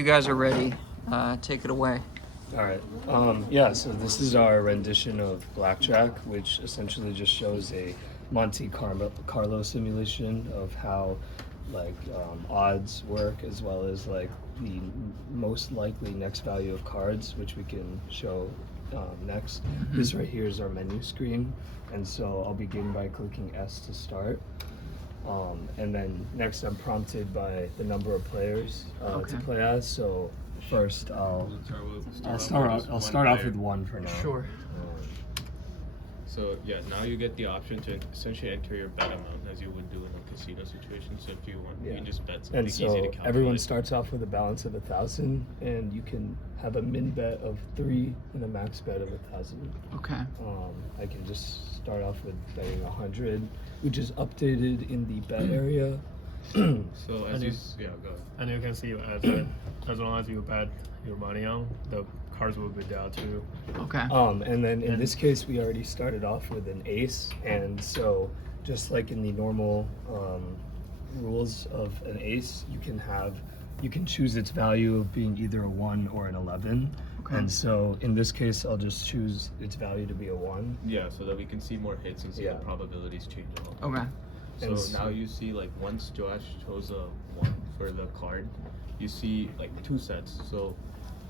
You guys are ready. Take it away. All right. Yeah, so this is our rendition of Blackjack, which essentially just shows a Monte Carlo simulation of how odds work, as well as like the most likely next value of cards, which we can show next. This right here is our menu screen, and so I'll begin by clicking S to start. And then next I'm prompted by the number of players to play as. So first I'll start off with one for now. Sure. So yeah, now you get the option to essentially enter your bet amount as you would do in a casino situation. So if you want, you can just bet something And easy to so calculate. everyone starts off with a balance of 1,000, and you can have a min bet of 3 and a max bet of 1,000. Okay. I can just start off with betting 100, which is updated in the bet area. So as go ahead. And you can see as long as you bet your money on, the cards will be there too. Okay. And then in this case, we already started off with an ace, and so just like in the normal rules of an ace, you can choose its value of being either a 1 or an 11. Okay. And so in this case, I'll just choose its value to be a 1. Yeah, so that we can see more hits and see the probabilities change a lot. Okay. So now you see, like, once Joash chose a 1 for the card, you see like 2 sets. So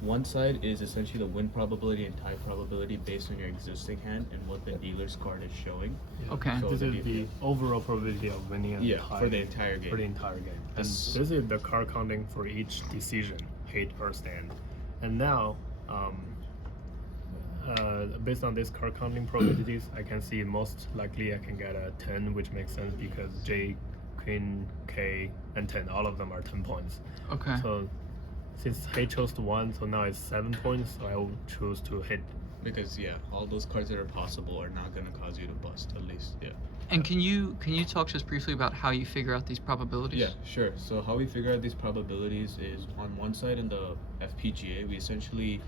one side is essentially the win probability and tie probability based on your existing hand and what the dealer's card is showing. Yeah. Okay. So this is the overall probability of winning and tie for the entire game. For the entire game. And this is the card counting for each decision, hit or stand. And now, based on this card counting probabilities, I can see most likely I can get a 10, which makes sense because J, Queen, K, and 10, all of them are 10 points. Okay. So since he chose to 1, so now it's 7 points, so I will choose to hit. Because all those cards that are possible are not going to cause you to bust, at least. And can you talk just briefly about how you figure out these probabilities? Yeah, sure. So how we figure out these probabilities is on one side in the FPGA, we essentially,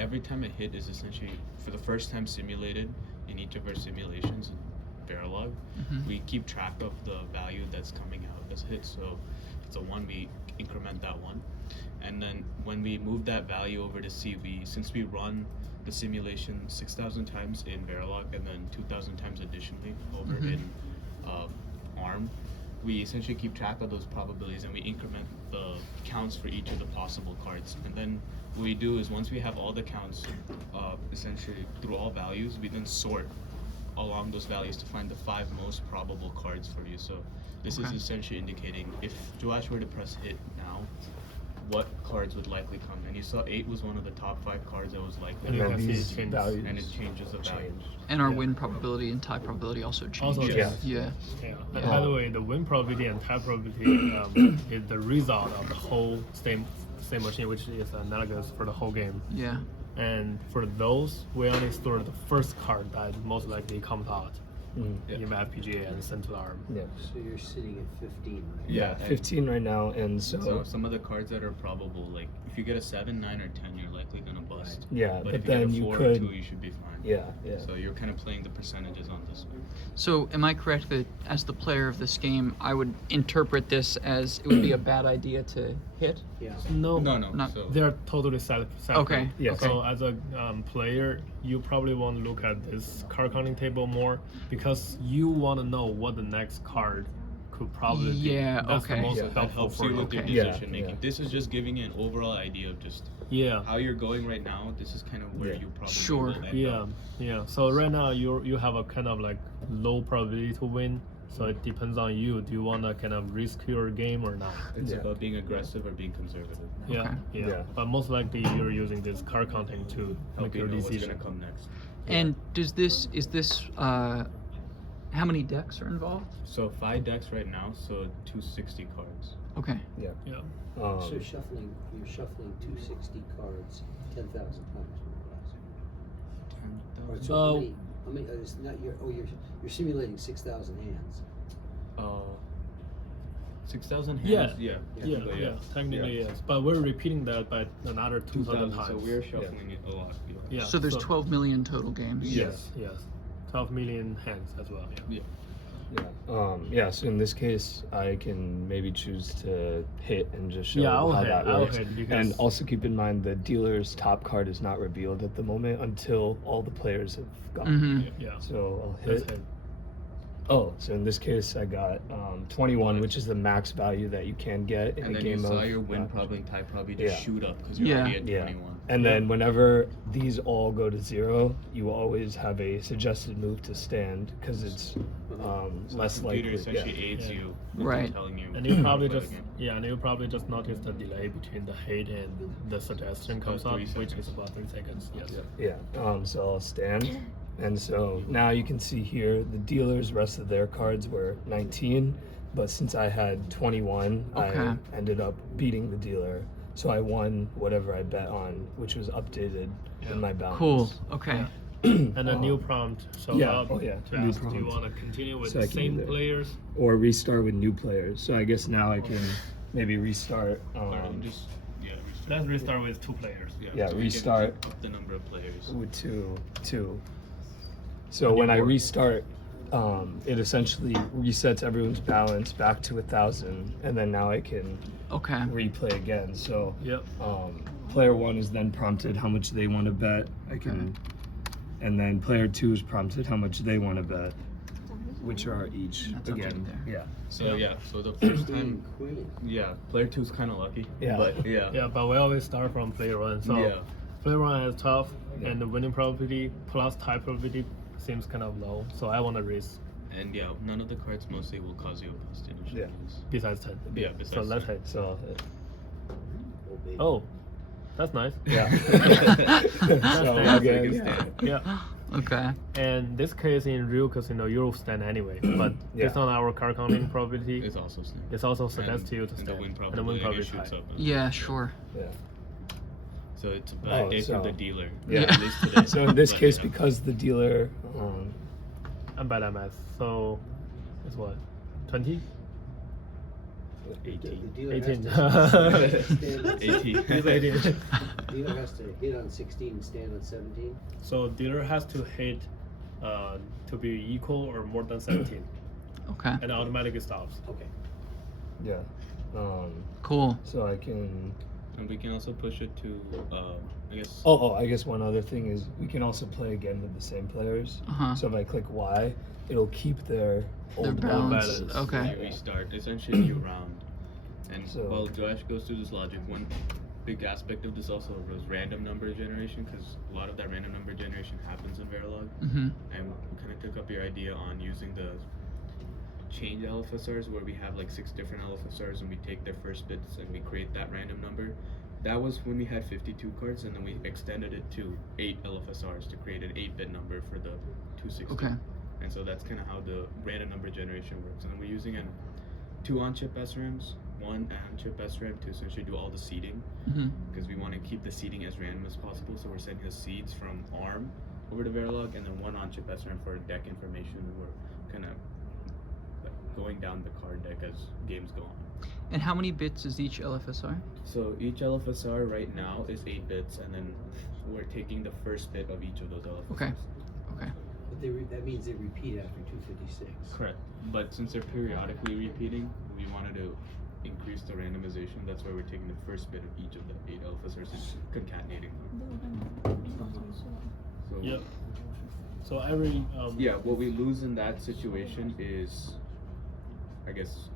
every time a hit is essentially for the first time simulated in each of our simulations in Verilog, we keep track of the value that's coming out as hits. So if it's a 1, we increment that 1. And then when we move that value over to C, since we run the simulation 6,000 times in Verilog and then 2,000 times additionally over in ARM, we essentially keep track of those probabilities and we increment the counts for each of the possible cards. And then what we do is once we have all the counts essentially through all values, we then sort along those values to find the 5 most probable cards for you. So this is essentially indicating if Joash were to press hit now, what cards would likely come. And you saw 8 was one of the top 5 cards that was likely. And you can see and it changes the value. And our win probability and tie probability also change. Also, Yeah. And by the way, the win probability and tie probability is the result of the whole same machine, which is analogous for the whole game. Yeah. And for those, we only store the first card that most likely comes out in the FPGA and sent to ARM. Yeah. So you're sitting at 15 right Yeah, 15 right now, and so some of the cards that are probable, like if you get a 7, 9, or 10, you're likely gonna bust. Yeah, but but if then you you get a 4 or could. 2, you should be fine. Yeah. So you're kind of playing the percentages on this one. So am I correct that as the player of this game, I would interpret this as it would be a bad idea to hit? Yeah. No, Not- So they're totally separate. Okay. Yes. So as a player, you probably want to look at this card counting table more because you want to know what the next card could probably be. Yeah, That's okay. the most that helpful helps for you you. with your Okay. decision making. Yeah. This is just giving you an overall idea of just Yeah. how you're going right now. This is kind of where you probably Sure. will end Yeah, up. yeah. So right now you have a kind of like low probability to win. So it depends on you. Do you want to kind of risk your game or not? It's about being aggressive or being conservative. Yeah. But most likely you're using this card counting to Help make you your know what's decision. gonna come next. And is this how many decks are involved? So 5 decks right now, so 260 cards. Okay. Yeah. So you're shuffling 260 cards 10,000 times more or less. Or so how many it's not you're simulating 6,000 hands. 6,000 hands. Yeah. Technically yes, but we're repeating that by another 2,000 times. So we're shuffling it a lot. Yeah. Yeah. So there's 12 million total games. Yes. 12 million hands as well. Yeah. Yeah. So in this case, I can maybe choose to hit and just show Yeah, I'll how hit. that I'll works. hit because And also keep in mind the dealer's top card is not revealed at the moment until all the players have gone. Mm-hmm. yeah. So I'll Let's hit. hit. Oh, so in this case, I got 21, which is the max value that you can get in And a then you game saw of your win Blackjack. probably just Yeah. shoot up because you're Yeah. already at Yeah. 21. And Yeah. then whenever these all go to 0, you will always have a suggested move to stand because it's So less the computer likely. essentially Yeah. aids Yeah. you with Right. telling you. And you probably play the just game. and you probably just notice the delay between the hit and the suggestion comes up, 3 which is seconds. about 3 seconds. Yes. Yeah. So I'll stand. And so now you can see here the dealer's rest of their cards were 19, but since I had 21, Okay. I ended up beating the dealer. So I won whatever I bet on, which was updated Yeah. in my balance. Cool. Okay. And a new prompt shows yeah, up oh yeah, to new ask, do you prompt. want to continue with So I the can do same that. players? Or restart with new players. So I guess now I can maybe restart. Or just restart. Let's restart with 2 players. Yeah, so we can restart. up the number of players. With two. So when I restart, it essentially resets everyone's balance back to 1,000, and then now I can Okay. replay again. So Yep. player 1 is then prompted how much they want to bet. I can, and then player 2 is prompted how much they want to bet, which are each That's up again. right there. Yeah. So so the first time, Queen. player 2 is kind of lucky. Yeah. But Yeah, but we always start from player 1. So Yeah. player 1 has 12, Yeah. and the winning probability plus tie probability seems kind of low. So I want to raise And none of the cards mostly will cause you a bust initially. Yeah. besides 10. Yeah, besides So let's that. hit. So Oh, baby. Oh, that's nice. yeah. so nice. again, Like yeah. a Yeah. Okay. And this case in real casino, you'll stand anyway. But based Yeah. on our card counting probability, It's also snap. it's also suggests to you to and stand. the win And the probability win I probability guess is shoots high. up. Yeah. Sure. Yeah. So it's a bad day so- for the dealer. Yeah. At least today. So in this But, case, yeah. because the dealer, I'm bad at math. So it's what? 20? 18. The dealer 18. has to stand on 18. He's 18. The dealer has to hit on 16 and stand on 17. So dealer has to hit to be equal or more than 17, Okay. and automatically stops. Okay. yeah. Cool. So I can. And we can also push it to, I guess. I guess one other thing is we can also play again with the same players. Uh-huh. So if I click Y, it'll keep their Their old balance. balances. Okay. You restart. Essentially, new round. And So- while Joash goes through this logic, one big aspect of this also was random number generation, because a lot of that random number generation happens in Verilog. Mm-hmm. And we kind of took up your idea on using the change LFSRs, where we have like 6 different LFSRs and we take their first bits and we create that random number. That was when we had 52 cards, and then we extended it to 8 LFSRs to create an 8-bit number for the 260. Okay. And so that's kind of how the random number generation works. And then we're using 2 on-chip SRAMs, 1 on-chip SRAM to essentially do all the seeding, Mm-hmm. because we want to keep the seeding as random as possible. So we're sending the seeds from ARM over to Verilog, and then 1 on-chip SRAM for deck information. We're kind of going down the card deck as games go on. And how many bits is each LFSR? So each LFSR right now is 8 bits, and then we're taking the first bit of each of those LFSRs. Okay. Okay. But that means they repeat after 256. Correct. But since they're periodically repeating, we wanted to increase the randomization. That's why we're taking the first bit of each of the 8 LFSRs and concatenating them. So Yep. So every what we lose in that situation is, I guess,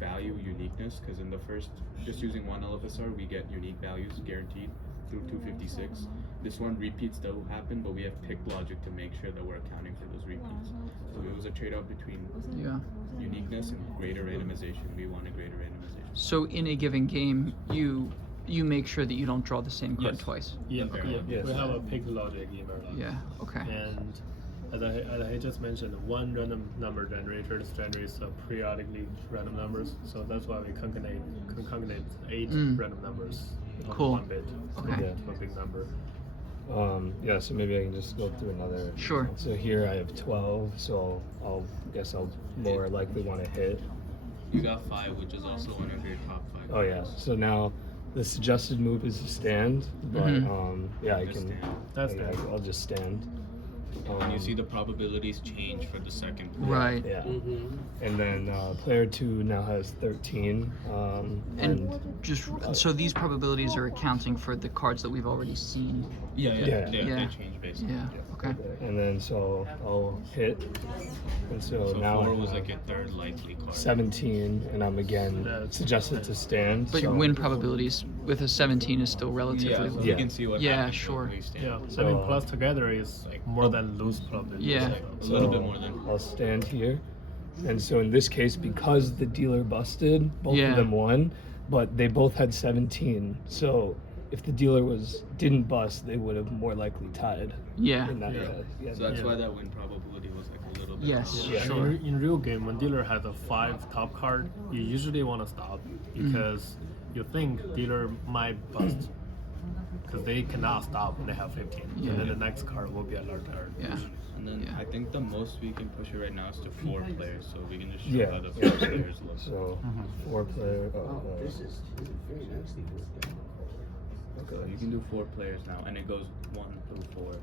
value uniqueness, because in the first, just using 1 LFSR, we get unique values guaranteed through 256. This one, repeats still happen, but we have picked logic to make sure that we're accounting for those repeats. So it was a trade-off between Yeah. uniqueness and greater randomization. We wanted greater randomization. So in a given game, you make sure that you don't draw the same card Yes. twice. yeah, Okay. Yes. we have a pick logic in Verilog. Yeah. Okay. And as I just mentioned, 1 random number generator generates periodically random numbers. So that's why we concatenate 8 Mm. random numbers on Cool. 1 bit Okay. to a big number. Yeah, so maybe I can just go through another. Sure. So here I have 12, so I'll guess I'll more likely want to hit. You got 5, which is also one of your top 5. Oh yeah. So now the suggested move is to stand, but Mhm. yeah, I Just can. stand. That's yeah, good. I'll just stand. And you see the probabilities change for the second player. Right. Yeah. Mm-hmm. And then player 2 now has 13. And just so these probabilities are accounting for the cards that we've already seen. Yeah. Yeah. They change basically. Yeah. Okay. And then so I'll hit. And so, So now 4 I was have like your third likely card. 17, and I'm again suggested to stand. But your so- win probabilities with a 17 is still relatively Yeah, low. so you can see what Yeah, happens sure. when we stand. Yeah, So, 7 plus together is like more than lose probability. Yeah. Like a So little bit more than. I'll stand here. And so in this case, because the dealer busted, both Yeah. of them won, but they both had 17. So if the dealer didn't bust, they would have more likely tied. Yeah. In that Yeah. yeah, So that's Yeah. why that win probability was like a little bit. Yes. lower. Yeah. Sure. In real game, when dealer has a 5 top card, you usually want to stop because you think dealer might bust because they cannot stop when they have 15. Yeah. And then the next card will be a large card. Yeah. And then Yeah. I think the most we can push it right now is to 4 players, so we can just show Yeah. how the Yeah. 4 players look. So 4-player. Oh, this is very nicely worked out. So you can do 4 players now, and it goes 1 through 4.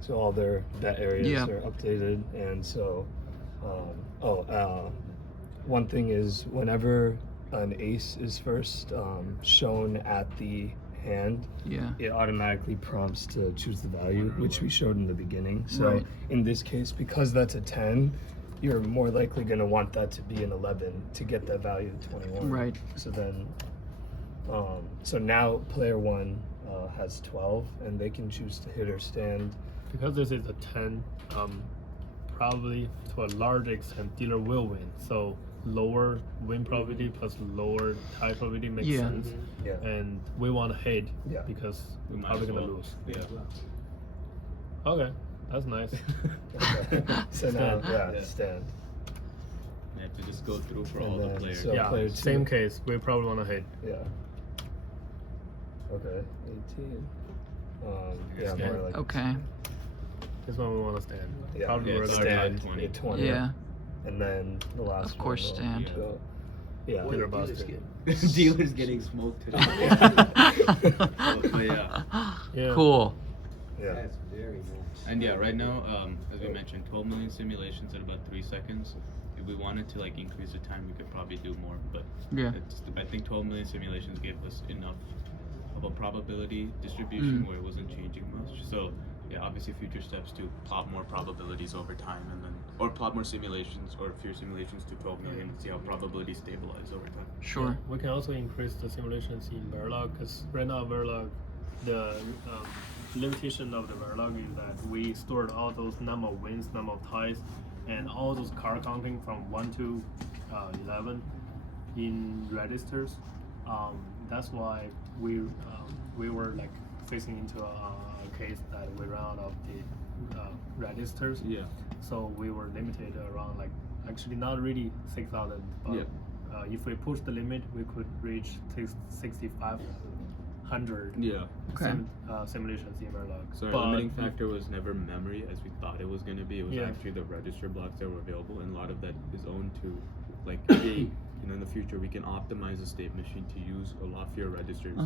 So all their bet areas Yeah. are updated, and so one thing is whenever an ace is first shown at the hand, Yeah. it automatically prompts to choose the value, which we showed in the beginning. So Right. in this case, because that's a 10, you're more likely going to want that to be an 11 to get that value of 21. Right. So then, so now player 1 has 12, and they can choose to hit or stand. Because this is a 10, probably to a large extent, dealer will win. So lower win probability plus lower tie probability makes Yeah. sense. Yeah. And we want to hit Yeah. because We we're might probably as going to well. lose. Yeah. Okay, that's nice. So now, Stand. stand. You have to just go through for And all the then, players. so- Yeah, player 2. same case. We probably want to hit. Yeah. Okay, 18. Yeah, Stand. more like Okay. This one we want to stand. Yeah, Probably yeah, we're it's gonna already stand. 20. Get 20. Yeah. And then the last Of course, one. stand. So, yeah. Boy, Dealer the dealers busted. get- Dealer's getting smoked today. But yeah. Yeah. Cool. Yeah. That's very nice. And yeah, right now, as we mentioned, 12 million simulations at about 3 seconds. If we wanted to like increase the time, we could probably do more. But Yeah. I think 12 million simulations gave us enough of a probability distribution where it wasn't changing much. So yeah, obviously future steps to plot more probabilities over time, and then or plot more simulations or fewer simulations to 12 million and see how probabilities stabilize over time. Sure. We can also increase the simulations in Verilog because right now Verilog, the limitation of the Verilog is that we stored all those number of wins, number of ties, and all those card counting from 1 to 11 in registers. That's why we were like facing into a case that we ran out of the registers. Yeah. So we were limited around like actually not really 6,000, but Yeah. if we push the limit, we could reach 6,500 Yeah. Okay. simulations in Verilog. So our But limiting factor was never memory as we thought it was going to be. It was Yeah. actually the register blocks that were available, and a lot of that is owned to, like, state. You know, in the future, we can optimize the state machine to use a lot fewer registers,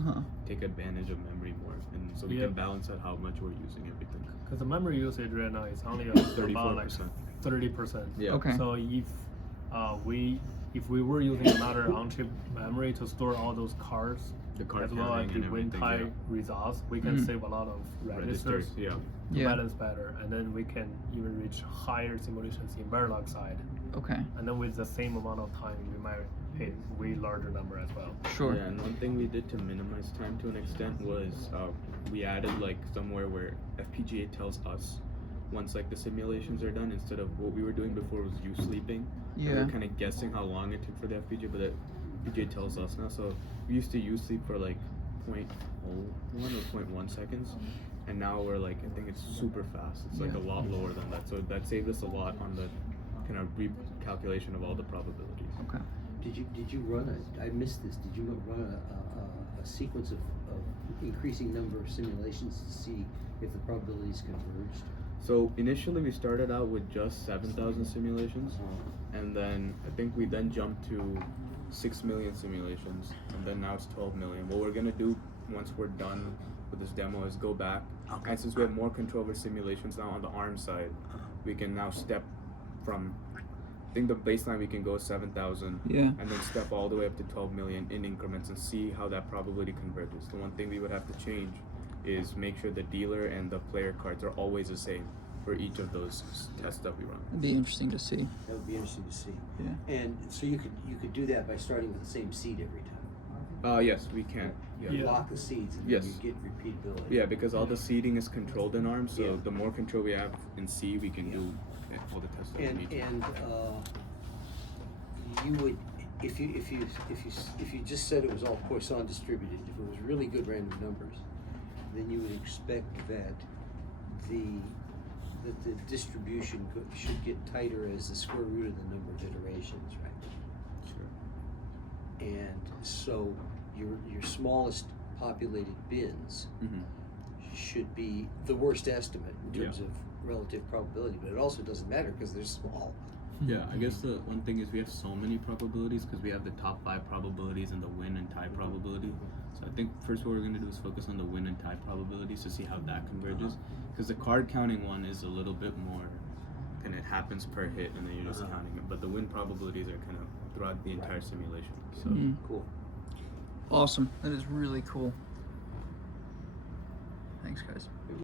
take advantage of memory more, and so we Yeah. can balance out how much we're using everything. Because the memory usage right now is only about like 34%. 30%. Yeah. Okay. So if we were using another on-chip memory to store all those cards, The card as well as counting the and win everything, tie yeah. results, we can Mhm. save a lot of registers. Yeah. To Yeah. balance better, and then we can even reach higher simulations in Verilog side, Okay. and then with the same amount of time, we might hit way larger number as well. Sure. Yeah, and one thing we did to minimize time to an extent was we added like somewhere where FPGA tells us once like the simulations are done, instead of what we were doing before was you sleeping. We Yeah. were kind of guessing how long it took for the FPGA, but the FPGA tells us now. So we used to use sleep for like 0.01 or 0.1 seconds, and now we're like, I think it's super fast. It's like Yeah. a lot lower than that. So that saved us a lot on the kind of recalculation of all the probabilities. Okay. Did you run I missed this, did you run a sequence of increasing number of simulations to see if the probabilities converged? So initially we started out with just 7,000 simulations, and then I think we then jumped to 6 million simulations, and then now it's 12 million. What we're gonna do once we're done with this demo is go back, Okay. and since we have more control over simulations now on the arm side, we can now step from, I think the baseline we can go 7,000, Yeah. and then step all the way up to 12 million in increments and see how that probability converges. The one thing we would have to change is make sure the dealer and the player cards are always the same for each of those tests that we run. It'd be interesting to see. That would be interesting to see. Yeah. And so you could do that by starting with the same seed every time. Yes, we can. Yeah. You lock the seeds and Yes. then you get repeatability. Yeah, because all the seeding is controlled in ARM, so Yeah. the more control we have in C, we can do all the tests that we And need to. you would, if you just said it was all Poisson distributed, if it was really good random numbers, then you would expect that the distribution should get tighter as the square root of the number of iterations, right? Sure. And so your smallest populated bins should be the worst estimate in terms Yeah. of relative probability, but it also doesn't matter because they're small. Yeah, I guess the one thing is we have so many probabilities because we have the top 5 probabilities and the win and tie probability. So I think first what we're going to do is focus on the win and tie probabilities to see how that converges. Because the card counting one is a little bit more, and it happens per hit and then you're just counting it. But the win probabilities are kind of throughout the entire simulation. So. Mm. Cool. Awesome. That is really cool. Thanks, guys.